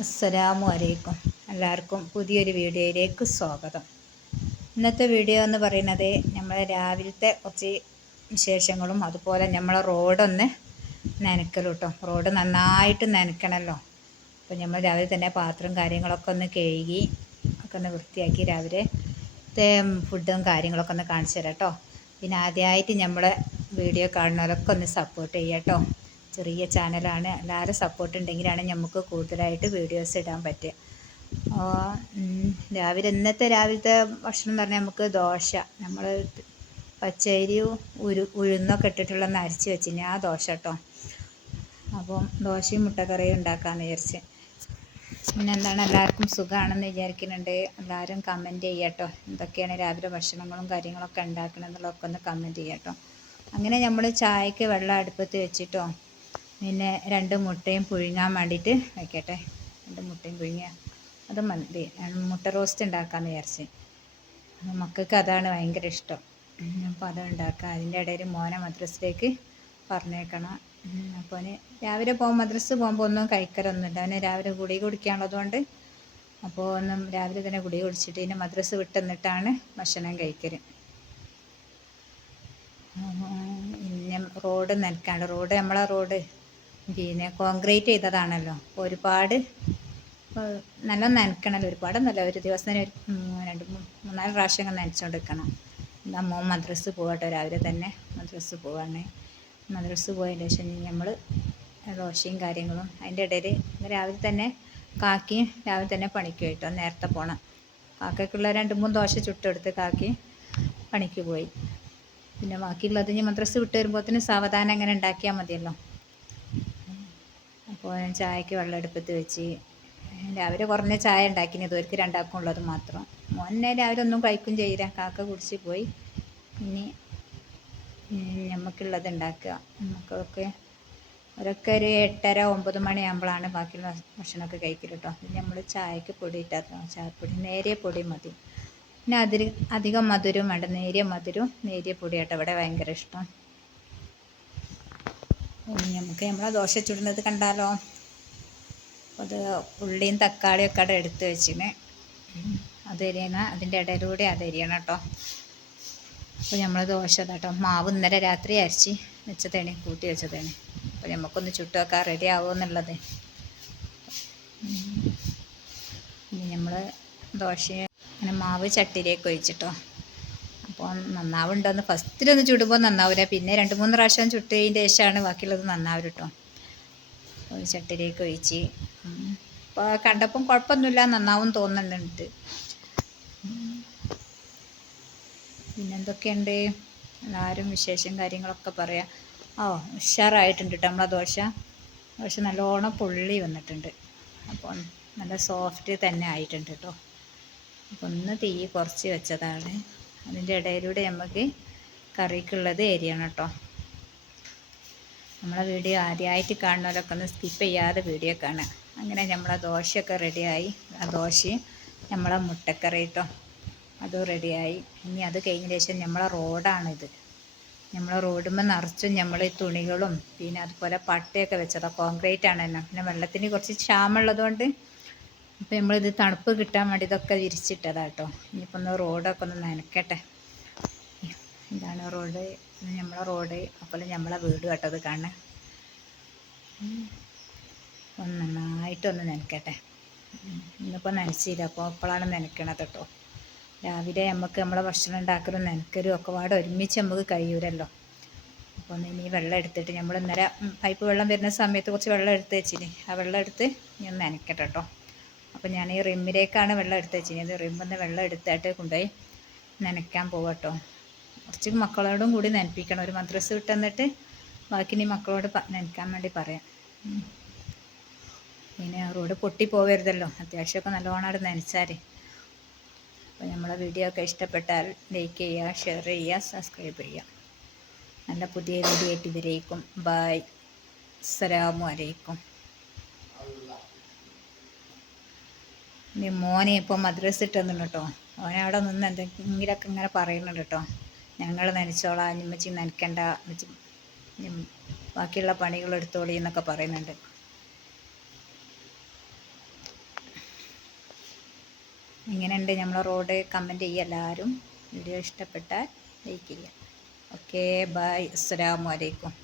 അസ്സലാമു അലൈക്കും എല്ലാവർക്കും പുതിയൊരു വീഡിയോയിലേക്ക് സ്വാഗതം. ഇന്നത്തെ വീഡിയോ എന്ന് പറയുന്നത് നമ്മളെ രാവിലത്തെ കുറച്ച് വിശേഷങ്ങളും അതുപോലെ നമ്മളെ റോഡൊന്ന് നനക്കലും കേട്ടോ റോഡ് നന്നായിട്ട് നനക്കണമല്ലോ അപ്പോൾ നമ്മൾ രാവിലെ തന്നെ പാത്രം കാര്യങ്ങളൊക്കെ ഒന്ന് കഴുകി ഒക്കെ ഒന്ന് വൃത്തിയാക്കി രാവിലെ ഫുഡും കാര്യങ്ങളൊക്കെ ഒന്ന് കാണിച്ചു തരാം കേട്ടോ പിന്നെ ആദ്യമായിട്ട് നമ്മളെ വീഡിയോ കാണുന്നവരൊക്കെ ഒന്ന് സപ്പോർട്ട് ചെയ്യാം കേട്ടോ ചെറിയ ചാനലാണ്. എല്ലാവരും സപ്പോർട്ട് ഉണ്ടെങ്കിലാണ് നമുക്ക് കൂടുതലായിട്ട് വീഡിയോസ് ഇടാൻ പറ്റുക. രാവിലെ ഇന്നത്തെ രാവിലത്തെ ഭക്ഷണം എന്ന് പറഞ്ഞാൽ നമുക്ക് ദോശ. നമ്മൾ പച്ചരിയും ഉരു ഉഴുന്നൊക്കെ ഇട്ടിട്ടുള്ള അരച്ച് വെച്ചിന്. ആ ദോശ കേട്ടോ അപ്പം ദോശയും മുട്ടക്കറിയും ഉണ്ടാക്കാമെന്ന് വിചാരിച്ച്. പിന്നെ എന്താണ്? എല്ലാവർക്കും സുഖമാണെന്ന് വിചാരിക്കുന്നുണ്ട്. എല്ലാവരും കമന്റ് ചെയ്യട്ടോ എന്തൊക്കെയാണ് രാവിലെ ഭക്ഷണങ്ങളും കാര്യങ്ങളൊക്കെ ഉണ്ടാക്കണമെന്നുള്ളതൊക്കെ ഒന്ന് കമന്റ് ചെയ്യട്ടോ അങ്ങനെ നമ്മൾ ചായക്ക് വെള്ളം അടുപ്പത്ത് വെച്ചിട്ടോ പിന്നെ രണ്ട് മുട്ടയും പുഴുങ്ങാൻ വേണ്ടിയിട്ട് വയ്ക്കട്ടെ രണ്ട് മുട്ടയും പുഴുങ്ങിയ അത് മതി. മുട്ട റോസ്റ്റ് ഉണ്ടാക്കാമെന്ന് വിചാരിച്ച്. മക്കൾക്ക് അതാണ് ഭയങ്കര ഇഷ്ടം. അപ്പോൾ അത് ഉണ്ടാക്കാം. അതിന്റെ ഇടയിൽ മോനെ മദ്രസിലേക്ക് പറഞ്ഞേക്കണം. അപ്പോൾ രാവിലെ പോകും മദ്രസ് പോകുമ്പോൾ ഒന്നും കഴിക്കലൊന്നുമില്ല. അവന് രാവിലെ ഗുളി കുടിക്കാനുള്ളതുകൊണ്ട് അപ്പോൾ ഒന്നും രാവിലെ തന്നെ ഗുളി കുടിച്ചിട്ട് പിന്നെ മദ്രസ് വിട്ടെന്നിട്ടാണ് ഭക്ഷണം കഴിക്കൽ പിന്നെ റോഡ് നനക്കാണ്ട് റോഡ് നമ്മളെ റോഡ് പിന്നെ കോൺക്രീറ്റ് ചെയ്തതാണല്ലോ. അപ്പോൾ ഒരുപാട് നല്ല നനക്കണമല്ലോ നല്ല ഒരു ദിവസം ഒരു രണ്ട് മൂന്നാൽ പ്രാവശ്യം നനച്ചുകൊണ്ടിരിക്കണം അമ്മ മദ്രസ് പോകട്ടെ രാവിലെ തന്നെ മദ്രസ് പോവാണ്. മദ്രസ് പോയതിന് ശേഷം നമ്മൾ ദോശയും കാര്യങ്ങളും അതിന്റെ ഇടയിൽ രാവിലെ തന്നെ കാക്കി രാവിലെ തന്നെ പണിക്ക് പോയിട്ടോ നേരത്തെ പോണം. കാക്കയ്ക്കുള്ള രണ്ട് മൂന്ന് ദോശ ചുട്ടെടുത്ത് കാക്കി പണിക്ക് പോയി. പിന്നെ ബാക്കിയുള്ളത് ഇനി മദ്രസ് വിട്ട് വരുമ്പോഴത്തേന് സാവധാനം അങ്ങനെ ഉണ്ടാക്കിയാൽ മതിയല്ലോ. ചായക്ക് വെള്ളം അടുപ്പത്ത് വെച്ച്. രാവിലെ കുറഞ്ഞ ചായ ഉണ്ടാക്കിന് ഇതുവർക്ക് രണ്ടാക്കും ഉള്ളത് മാത്രം. മോനെ രാവിലെ ഒന്നും കഴിക്കും ചെയ്യില്ല. കാക്ക കുടിച്ച് പോയി. ഇനി നമുക്കുള്ളത് ഉണ്ടാക്കുക. മക്കളൊക്കെ അവരൊക്കെ ഒരു എട്ടര ഒമ്പത് മണിയാകുമ്പോഴാണ് ബാക്കിയുള്ള ഭക്ഷണമൊക്കെ കഴിക്കൽ കേട്ടോ പിന്നെ നമ്മൾ ചായക്ക് പൊടി ഇട്ടാത്ത ചായപ്പൊടി നേരിയ പൊടി മതി. പിന്നെ അതിൽ അധികം മധുരം വേണ്ട. നേരിയ മധുരവും നേരിയ പൊടിയാട്ടോ. ഇവിടെ ഭയങ്കര ഇഷ്ടം. നമുക്ക് നമ്മളെ ദോശ ചുടുന്നത് കണ്ടാലോ? അത് ഉള്ളിയും തക്കാളിയും ഒക്കെ അവിടെ എടുത്ത് വെച്ചിന്. അത് എരിയണ അതിന്റെ ഇടയിലൂടെ അത് എരിയണം കേട്ടോ. അപ്പോൾ നമ്മൾ ദോശ കേട്ടോ. മാവ് ഇന്നലെ രാത്രി അരച്ച് വെച്ചതേണി കൂട്ടി വെച്ചതേണി. അപ്പോൾ നമുക്കൊന്ന് ചുട്ട് വെക്കാൻ റെഡി ആവുമോ എന്നുള്ളത്. ഇനി നമ്മൾ ദോശ അങ്ങനെ മാവ് ചട്ടിയിലേക്ക് ഒഴിച്ചിട്ടോ. അപ്പോൾ നന്നാവുണ്ടോയെന്ന് ഫസ്റ്റിലൊന്ന് ചുടുമ്പോൾ നന്നാവില്ല പിന്നെ രണ്ട് മൂന്ന് പ്രാവശ്യം ചുട്ടതിന്റെ ശേഷമാണ് ബാക്കിയുള്ളത് നന്നാവും കേട്ടോ ഒരു ചട്ടിലേക്ക് ഒഴിച്ച്. അപ്പോൾ കണ്ടപ്പം കുഴപ്പമൊന്നുമില്ല നന്നാവും തോന്നുന്നുണ്ട്. പിന്നെന്തൊക്കെയുണ്ട് എല്ലാവരും വിശേഷം കാര്യങ്ങളൊക്കെ പറയാം. ഓ ഉഷാറായിട്ടുണ്ട് കേട്ടോ നമ്മളെ ദോശ. ദോശ നല്ലോണം പൊള്ളി വന്നിട്ടുണ്ട്. അപ്പോൾ നല്ല സോഫ്റ്റ് തന്നെ ആയിട്ടുണ്ട് കേട്ടോ അപ്പോൾ ഒന്ന് തീ കുറച്ച് വെച്ചതാണ്. അതിന്റെ ഇടയിലൂടെ നമുക്ക് കറിക്കുള്ളത് എരിയണം കേട്ടോ. നമ്മളെ വീഡിയോ ആദ്യമായിട്ട് കാണുന്നവരൊക്കെ ഒന്ന് സ്കിപ്പ് ചെയ്യാതെ വീഡിയോ കാണുക. അങ്ങനെ നമ്മളെ ദോശയൊക്കെ റെഡിയായി. ആ ദോശയും നമ്മളെ മുട്ടക്കറി കേട്ടോ. അതും റെഡിയായി. ഇനി അത് കഴിഞ്ഞ ശേഷം നമ്മളെ റോഡാണിത്. നമ്മളെ റോഡുമ്പോൾ നിറച്ചും നമ്മൾ ഈ തുണികളും പിന്നെ അതുപോലെ പട്ടയൊക്കെ വെച്ചതാണ് കോൺക്രീറ്റ് ആണല്ലോ പിന്നെ വെള്ളത്തിന് കുറച്ച് ക്ഷാമമുള്ളതുകൊണ്ട് അപ്പോൾ നമ്മളിത് തണുപ്പ് കിട്ടാൻ വേണ്ടി ഇതൊക്കെ വിരിച്ചിട്ടതാട്ടോ. ഇനിയിപ്പോൾ ഒന്ന് റോഡൊക്കെ ഒന്ന് നനക്കട്ടെ. ഇതാണ് റോഡ്. നമ്മളെ റോഡ്. അപ്പോൾ നമ്മളെ വീട് കേട്ടോ അത് കാണാൻ ഒന്ന് നന്നായിട്ടൊന്ന് നനക്കട്ടെ. ഇന്നിപ്പോൾ നനച്ചില്ല. അപ്പോൾ അപ്പോഴാണ് നനക്കണത് കേട്ടോ. രാവിലെ നമുക്ക് നമ്മളെ ഭക്ഷണം ഉണ്ടാക്കലും നനക്കലും ഒക്കെ പാടെ ഒരുമിച്ച് നമുക്ക് കഴിയൂരല്ലോ അപ്പോൾ ഒന്ന് ഇനി വെള്ളം എടുത്തിട്ട് നമ്മൾ ഇന്നലെ പൈപ്പ് വെള്ളം വരുന്ന സമയത്ത് കുറച്ച് വെള്ളം എടുത്ത് വെച്ചിന്. ആ വെള്ളം എടുത്ത് ഞാൻ നനക്കട്ടെ കേട്ടോ. അപ്പോൾ ഞാൻ ഈ റിമ്മിലേക്കാണ് വെള്ളം എടുത്ത് വെച്ചിരുന്നത് റിമ്മിൽ വെള്ളം എടുത്തിട്ട് കൊണ്ടുപോയി നനയ്ക്കാൻ പോകട്ടോ കുറച്ച് മക്കളോടും കൂടി നനപ്പിക്കണം. ഒരു മദ്രസ് വിട്ടെന്നിട്ട് ബാക്കി നീ മക്കളോട് നനയ്ക്കാൻ വേണ്ടി പറയാം. പിന്നെ റോഡ് പൊട്ടി പോകരുതല്ലോ അത്യാവശ്യമൊക്കെ നല്ലോണം അവിടെ നനച്ചാൽ അപ്പോൾ നമ്മളെ വീഡിയോ ഒക്കെ ഇഷ്ടപ്പെട്ടാൽ ലൈക്ക് ചെയ്യുക ഷെയർ ചെയ്യുക സബ്സ്ക്രൈബ് ചെയ്യുക. നല്ല പുതിയ വീഡിയോ ആയിട്ട് ഇതിലേക്കും ബായ് അസ്സലാമു അലൈക്കും. ഇനി മോനെ ഇപ്പോൾ മദ്രസ് ഇട്ടെന്നു കേട്ടോ അവനവിടെ നിന്ന് എന്തെങ്കിലുമൊക്കെ ഇങ്ങനെ പറയുന്നുണ്ട് കേട്ടോ ഞങ്ങൾ നനച്ചോളാം നിമ്മച്ചി നനയ്ക്കണ്ട ബാക്കിയുള്ള പണികൾ എടുത്തോളി എന്നൊക്കെ പറയുന്നുണ്ട്. ഇങ്ങനെയുണ്ട് നമ്മളെ റോഡ് കമന്റ് ചെയ്യുക എല്ലാവരും. വീഡിയോ ഇഷ്ടപ്പെട്ടാൽ ലൈക്ക് ചെയ്യുക. Okay bye. അസ്സലാമു അലൈക്കും.